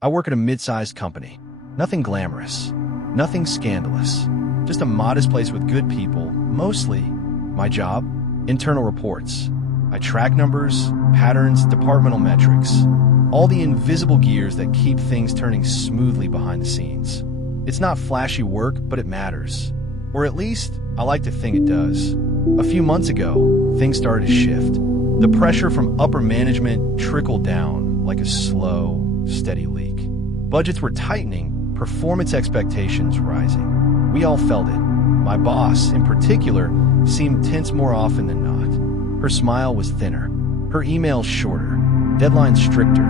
I work at a mid-sized company. Nothing glamorous, nothing scandalous, just a modest place with good people, mostly. My job? Internal reports. I track numbers, patterns, departmental metrics, all the invisible gears that keep things turning smoothly behind the scenes. It's not flashy work, but it matters. Or at least, I like to think it does. A few months ago, things started to shift. The pressure from upper management trickled down like a slow, steady leak. Budgets were tightening, performance expectations rising. We all felt it. My boss, in particular, seemed tense more often than not. Her smile was thinner, her emails shorter, deadlines stricter.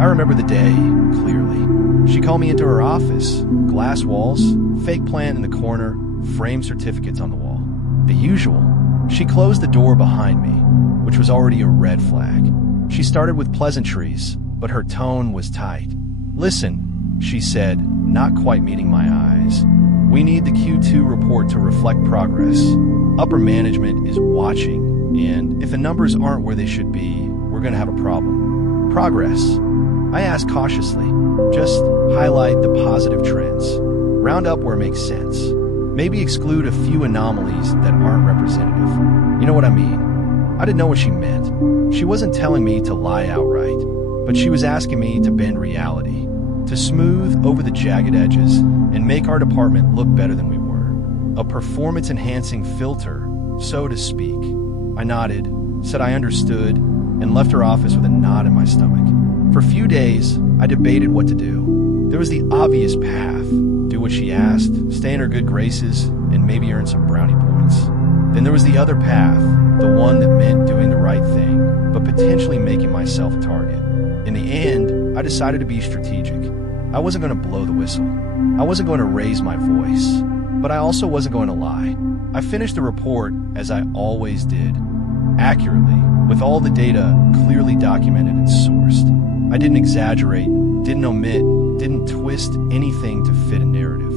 I remember the day clearly. She called me into her office. Glass walls, fake plant in the corner, framed certificates on the wall. The usual. She closed the door behind me, which was already a red flag. She started with pleasantries, but her tone was tight. "Listen," she said, not quite meeting my eyes. "We need the Q2 report to reflect progress. Upper management is watching, and if the numbers aren't where they should be, we're going to have a problem." Progress? I asked cautiously. Just highlight the positive trends. Round up where it makes sense. Maybe exclude a few anomalies that aren't representative. You know what I mean? I didn't know what she meant. She wasn't telling me to lie outright, but she was asking me to bend reality, to smooth over the jagged edges and make our department look better than we were. A performance-enhancing filter, so to speak. I nodded, said I understood, and left her office with a knot in my stomach. For a few days, I debated what to do. There was the obvious path. Do what she asked, stay in her good graces, and maybe earn some brownie points. Then there was the other path, the one that meant doing the right thing, but potentially making myself a target. In the end, I decided to be strategic. I wasn't going to blow the whistle. I wasn't going to raise my voice, but I also wasn't going to lie. I finished the report as I always did, accurately, with all the data clearly documented and sourced. I didn't exaggerate, didn't omit, didn't twist anything to fit a narrative.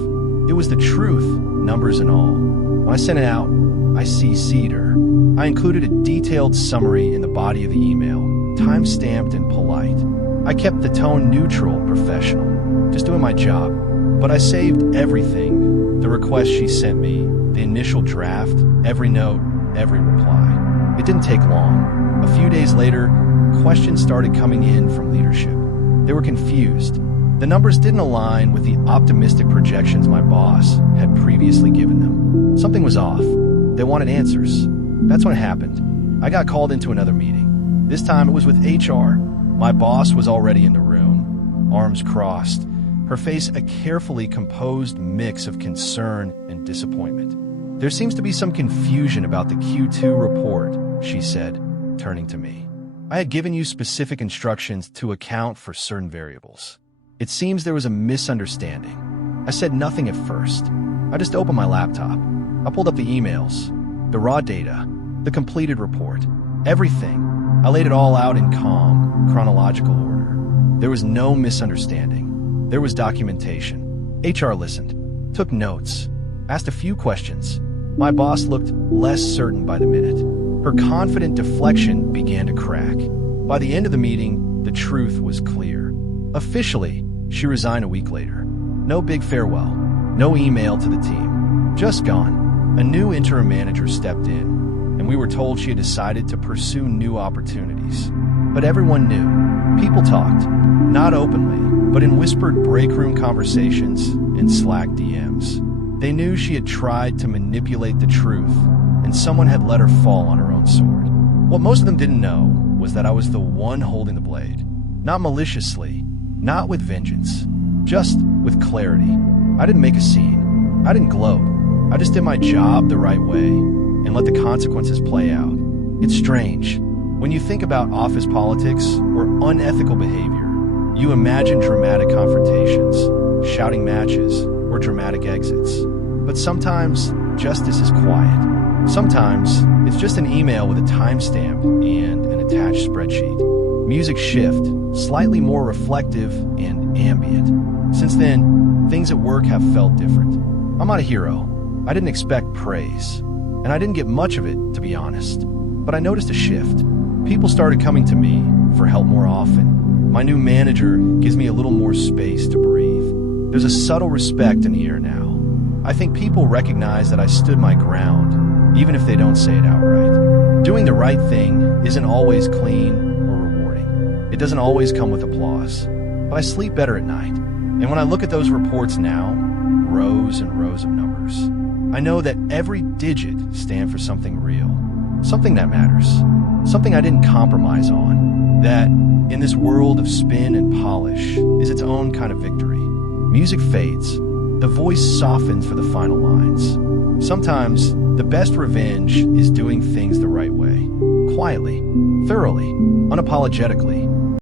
It was the truth, numbers and all. When I sent it out, I CC'd her. I included a detailed summary in the body of the email, time-stamped and polite. I kept the tone neutral, professional, just doing my job. But I saved everything. The request she sent me, the initial draft, every note, every reply. It didn't take long. A few days later, questions started coming in from leadership. They were confused. The numbers didn't align with the optimistic projections my boss had previously given them. Something was off. They wanted answers. That's when it happened. I got called into another meeting. This time it was with HR. My boss was already in the room, arms crossed, her face a carefully composed mix of concern and disappointment. "There seems to be some confusion about the Q2 report," she said, turning to me. "I had given you specific instructions to account for certain variables. It seems there was a misunderstanding." I said nothing at first. I just opened my laptop. I pulled up the emails, the raw data, the completed report, everything. I laid it all out in calm, chronological order. There was no misunderstanding. There was documentation. HR listened, took notes, asked a few questions. My boss looked less certain by the minute. Her confident deflection began to crack. By the end of the meeting, the truth was clear. Officially, she resigned a week later. No big farewell, no email to the team. Just gone. A new interim manager stepped in, and we were told she had decided to pursue new opportunities. But everyone knew. People talked, not openly, but in whispered break-room conversations and Slack DMs. They knew she had tried to manipulate the truth, and someone had let her fall on her own sword. What most of them didn't know was that I was the one holding the blade. Not maliciously, not with vengeance, just with clarity. I didn't make a scene. I didn't gloat. I just did my job the right way and let the consequences play out. It's strange. When you think about office politics or unethical behavior, you imagine dramatic confrontations, shouting matches, or dramatic exits. But sometimes, justice is quiet. Sometimes, it's just an email with a timestamp and an attached spreadsheet. Music shift, slightly more reflective and ambient. Since then, things at work have felt different. I'm not a hero. I didn't expect praise, and I didn't get much of it, to be honest. But I noticed a shift. People started coming to me for help more often. My new manager gives me a little more space to breathe. There's a subtle respect in the air now. I think people recognize that I stood my ground, even if they don't say it outright. Doing the right thing isn't always clean or rewarding. It doesn't always come with applause. But I sleep better at night. And when I look at those reports now, rows and rows of numbers, I know that every digit stands for something real, something that matters, something I didn't compromise on, that in this world of spin and polish is its own kind of victory. Music fades. The voice softens for the final lines. Sometimes the best revenge is doing things the right way, quietly, thoroughly, unapologetically,